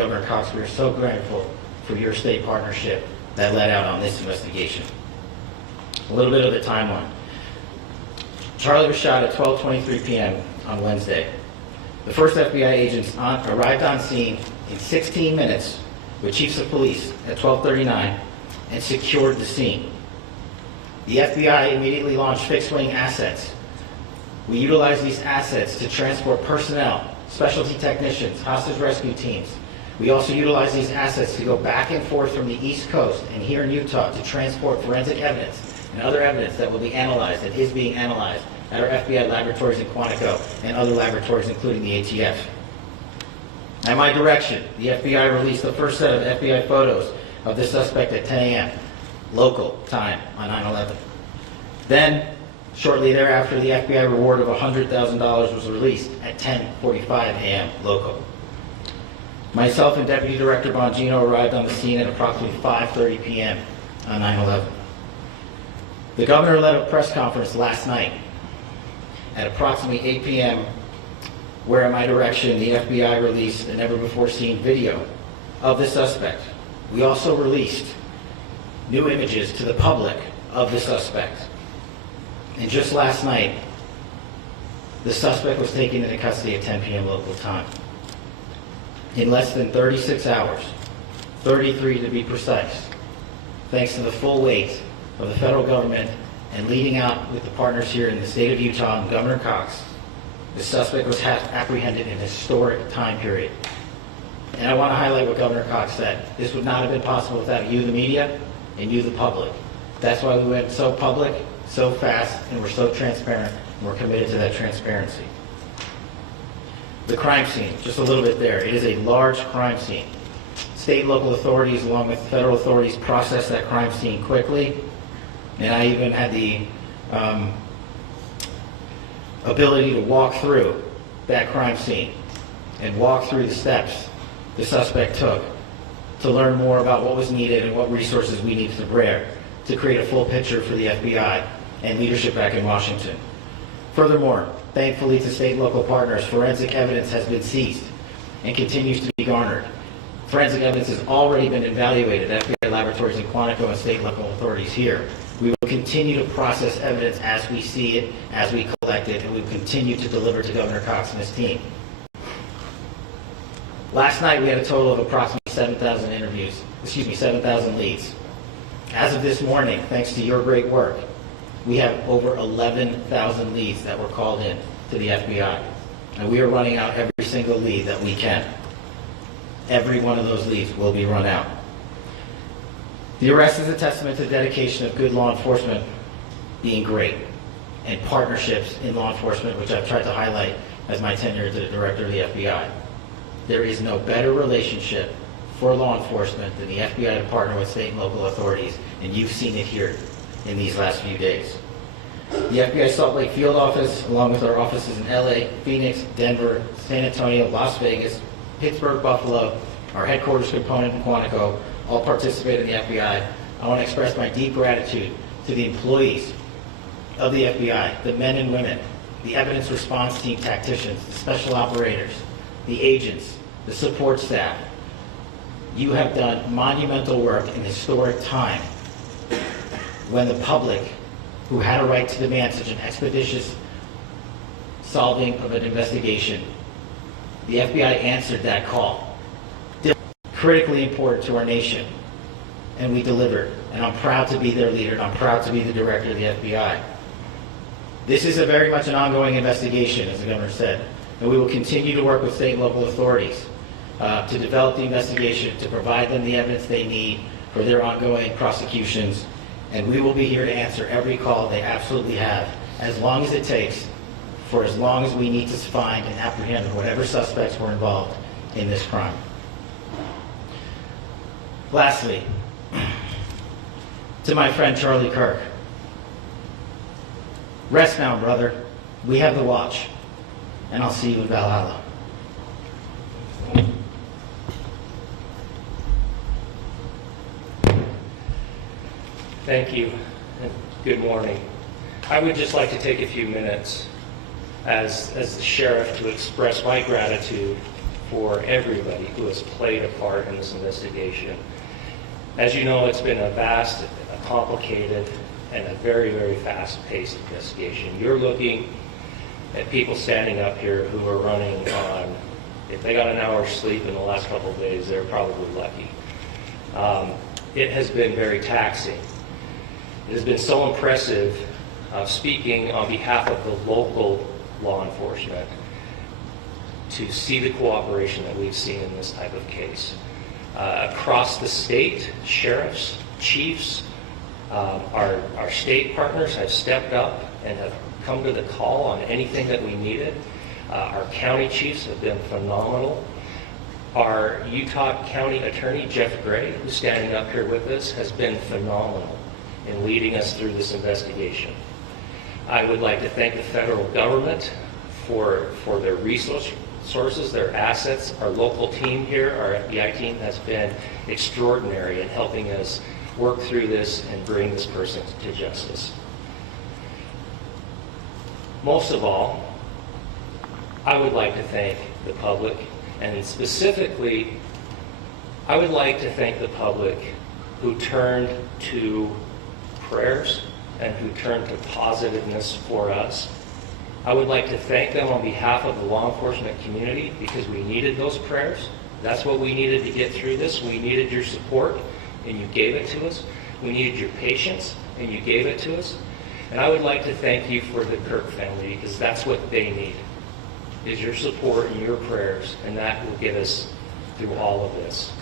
Governor Cox, we are so grateful for your state partnership that led out on this investigation. A little bit of the timeline. Charlie was shot at 12:23 p.m. on Wednesday. The first FBI agents arrived on scene in 16 minutes with chiefs of police at 12:39 and secured the scene. The FBI immediately launched fixed-wing assets. We utilized these assets to transport personnel, specialty technicians, hostage rescue teams. We also utilized these assets to go back and forth from the East Coast and here in Utah to transport forensic evidence and other evidence that will be analyzed and is being analyzed at our FBI laboratories in Quantico and other laboratories, including the ATF. At my direction, the FBI released the first set of FBI photos of the suspect at 10 a.m. local time on 9/11. Then, shortly thereafter, the FBI reward of $100,000 was released at 10:45 a.m. local. Myself and Deputy Director Bongino arrived on the scene at approximately 5:30 p.m. on 9/11. The governor led a press conference last night at approximately 8 p.m. where, at my direction, the FBI released a never-before-seen video of the suspect. We also released new images to the public of the suspect. And just last night, the suspect was taken into custody at 10 p.m. local time. In less than 36 hours, 33 to be precise, thanks to the full weight of the federal government and leading out with the partners here in the state of Utah and Governor Cox, the suspect was apprehended in a historic time period. And I want to highlight what Governor Cox said. This would not have been possible without you, the media, and you, the public. That's why we went so public, so fast, and we're so transparent, and we're committed to that transparency. The crime scene, just a little bit there. It is a large crime scene. State and local authorities, along with federal authorities, processed that crime scene quickly. And I even had the ability to walk through that crime scene and walk through the steps the suspect took to learn more about what was needed and what resources we needed to bear to create a full picture for the FBI and leadership back in Washington. Furthermore, thankfully to state and local partners, forensic evidence has been seized and continues to be garnered. Forensic evidence has already been evaluated at FBI laboratories in Quantico and state and local authorities here. We will continue to process evidence as we see it, as we collect it, and we will continue to deliver to Governor Cox and his team. Last night we had a total of approximately 7,000 leads. As of this morning, thanks to your great work, we have over 11,000 leads that were called in to the FBI. And we are running out every single lead that we can. Every one of those leads will be run out. The arrest is a testament to the dedication of good law enforcement being great, and partnerships in law enforcement, which I've tried to highlight as my tenure as the director of the FBI. There is no better relationship for law enforcement than the FBI to partner with state and local authorities, and you've seen it here in these last few days. The FBI Salt Lake Field Office, along with our offices in LA, Phoenix, Denver, San Antonio, Las Vegas, Pittsburgh, Buffalo, our headquarters component in Quantico, all participate in the FBI. I want to express my deep gratitude to the employees of the FBI, the men and women, the evidence response team tacticians, the special operators, the agents, the support staff. You have done monumental work in historic time when the public, who had a right to demand such an expeditious solving of an investigation, the FBI answered that call. Critically important to our nation, and we delivered. And I'm proud to be their leader, and I'm proud to be the director of the FBI. This is very much an ongoing investigation, as the governor said, and we will continue to work with state and local authorities to develop the investigation, to provide them the evidence they need for their ongoing prosecutions, and we will be here to answer every call they absolutely have, as long as it takes, for as long as we need to find and apprehend whatever suspects were involved in this crime. Lastly, to my friend Charlie Kirk, rest now, brother. We have the watch, and I'll see you in Valhalla. Thank you, and good morning. I would just like to take a few minutes as the sheriff to express my gratitude for everybody who has played a part in this investigation. As you know, it's been a vast, a complicated, and a very, very fast-paced investigation. You're looking at people standing up here who are running on, if they got an hour's sleep in the last couple of days, they're probably lucky. It has been very taxing. It has been so impressive speaking on behalf of the local law enforcement to see the cooperation that we've seen in this type of case. Across the state, sheriffs, chiefs, our state partners have stepped up and have come to the call on anything that we needed. Our county chiefs have been phenomenal. Our Utah County Attorney, Jeff Gray, who's standing up here with us, has been phenomenal in leading us through this investigation. I would like to thank the federal government for their resources, their assets. Our local team here, our FBI team, has been extraordinary in helping us work through this and bring this person to justice. Most of all, I would like to thank the public, and specifically, I would like to thank the public who turned to prayers and who turned to positiveness for us. I would like to thank them on behalf of the law enforcement community because we needed those prayers. That's what we needed to get through this. We needed your support, and you gave it to us. We needed your patience, and you gave it to us. And I would like to thank you for the Kirk family because that's what they need, is your support and your prayers, and that will get us through all of this.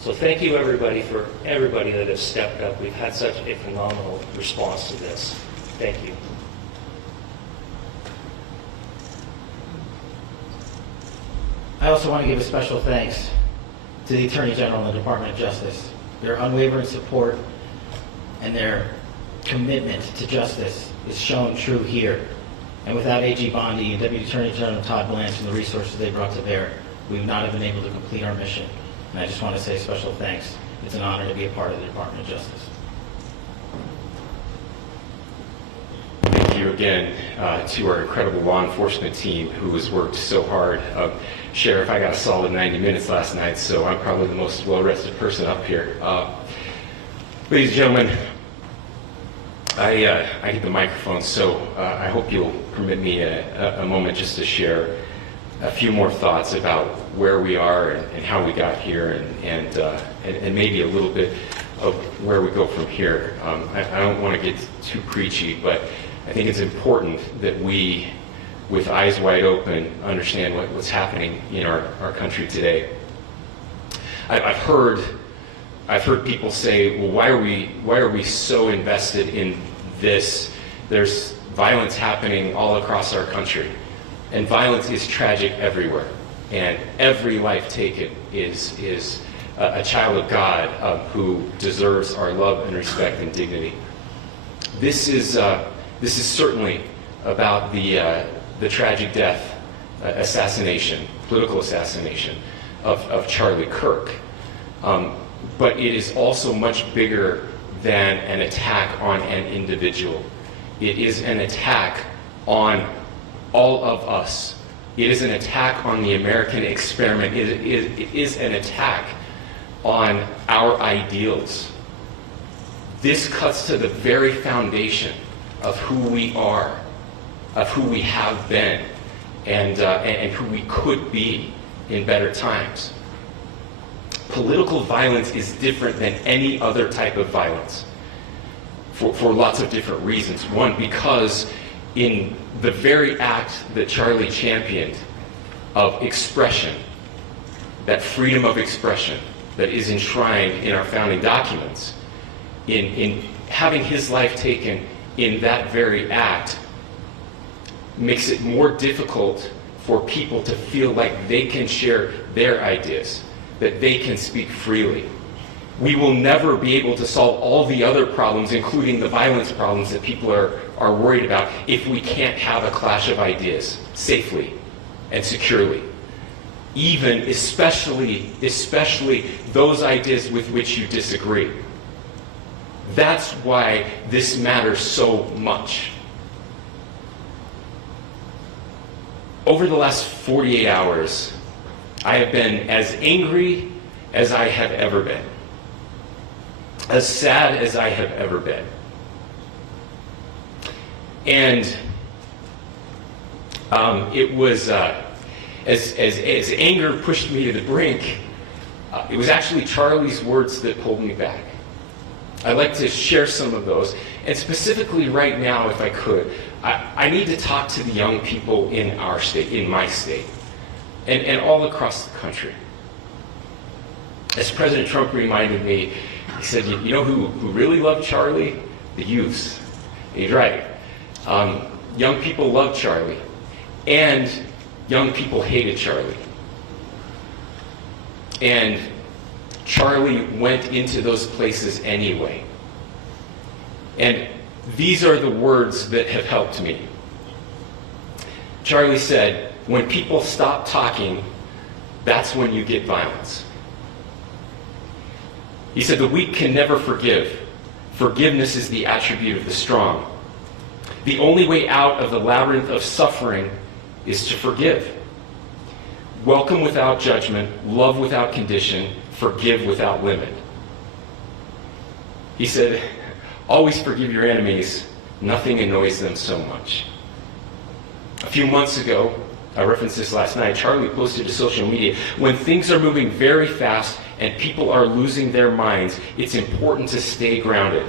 So thank you everybody for everybody that has stepped up. We've had such a phenomenal response to this. Thank you. I also want to give a special thanks to the Attorney General and the Department of Justice. Their unwavering support and their commitment to justice is shown true here. And without AG Bondi and Deputy Attorney General Todd Blanche and the resources they brought to bear, we would not have been able to complete our mission. And I just want to say special thanks. It's an honor to be a part of the Department of Justice. Thank you again to our incredible law enforcement team who has worked so hard. Sheriff, I got a solid 90 minutes last night, so I'm probably the most well-rested person up here. Ladies and gentlemen, I get the microphone, so I hope you'll permit me a moment just to share a few more thoughts about where we are and how we got here, and maybe a little bit of where we go from here. I don't want to get too preachy, but I think it's important that we, with eyes wide open, understand what's happening in our country today. I've heard people say, well, why are we so invested in this? There's violence happening all across our country, and violence is tragic everywhere, and every life taken is a child of God who deserves our love and respect and dignity. This is certainly about the tragic death, political assassination of Charlie Kirk. But it is also much bigger than an attack on an individual. It is an attack on all of us. It is an attack on the American experiment. It is an attack on our ideals. This cuts to the very foundation of who we are, of who we have been, and who we could be in better times. Political violence is different than any other type of violence for lots of different reasons. One, because in the very act that Charlie championed of expression, that freedom of expression that is enshrined in our founding documents, in having his life taken in that very act, makes it more difficult for people to feel like they can share their ideas, that they can speak freely. We will never be able to solve all the other problems, including the violence problems that people are worried about, if we can't have a clash of ideas safely and securely. Especially those ideas with which you disagree. That's why this matters so much. Over the last 48 hours, I have been as angry as I have ever been, as sad as I have ever been. And it was, as anger pushed me to the brink, it was actually Charlie's words that pulled me back. I'd like to share some of those. And specifically right now, if I could, I need to talk to the young people in our state, in my state, and all across the country. As President Trump reminded me, he said, you know who really loved Charlie? The youths. And he's right. Young people loved Charlie, and young people hated Charlie. And Charlie went into those places anyway. And these are the words that have helped me. Charlie said, when people stop talking, that's when you get violence. He said, the weak can never forgive. Forgiveness is the attribute of the strong. The only way out of the labyrinth of suffering is to forgive. Welcome without judgment, love without condition, forgive without limit. He said, always forgive your enemies. Nothing annoys them so much. A few months ago, I referenced this last night, Charlie posted to social media, when things are moving very fast and people are losing their minds, it's important to stay grounded.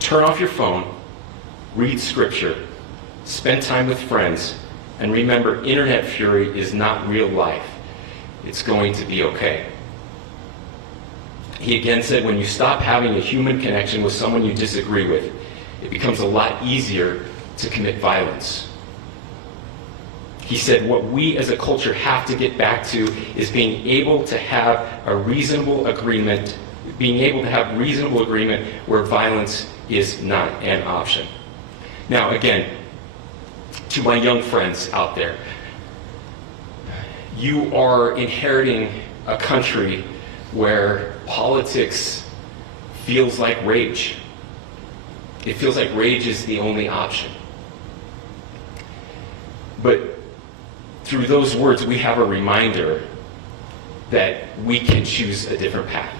Turn off your phone, read scripture, spend time with friends, and remember, internet fury is not real life. It's going to be okay. He again said, when you stop having a human connection with someone you disagree with, it becomes a lot easier to commit violence. He said, what we as a culture have to get back to is being able to have a reasonable agreement, where violence is not an option. Now, again, to my young friends out there, you are inheriting a country where politics feels like rage. It feels like rage is the only option. But through those words, we have a reminder that we can choose a different path.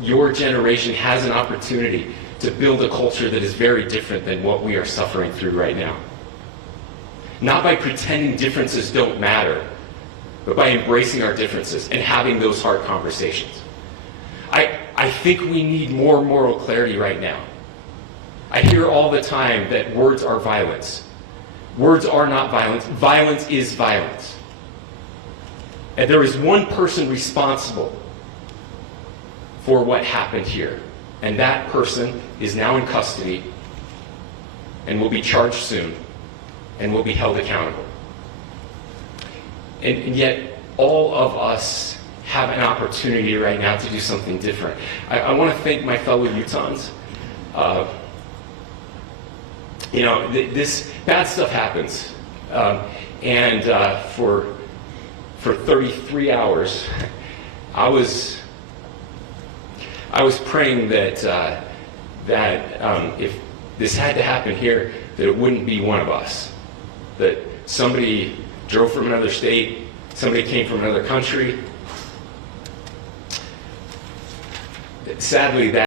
Your generation has an opportunity to build a culture that is very different than what we are suffering through right now. Not by pretending differences don't matter, but by embracing our differences and having those hard conversations. I think we need more moral clarity right now. I hear all the time that words are violence. Words are not violence. Violence is violence. And there is one person responsible for what happened here. And that person is now in custody and will be charged soon and will be held accountable. And yet, all of us have an opportunity right now to do something different. I want to thank my fellow Utahns. This bad stuff happens. For 33 hours, I was praying that if this had to happen here, that it wouldn't be one of us. That somebody drove from another state, somebody came from another country. Sadly,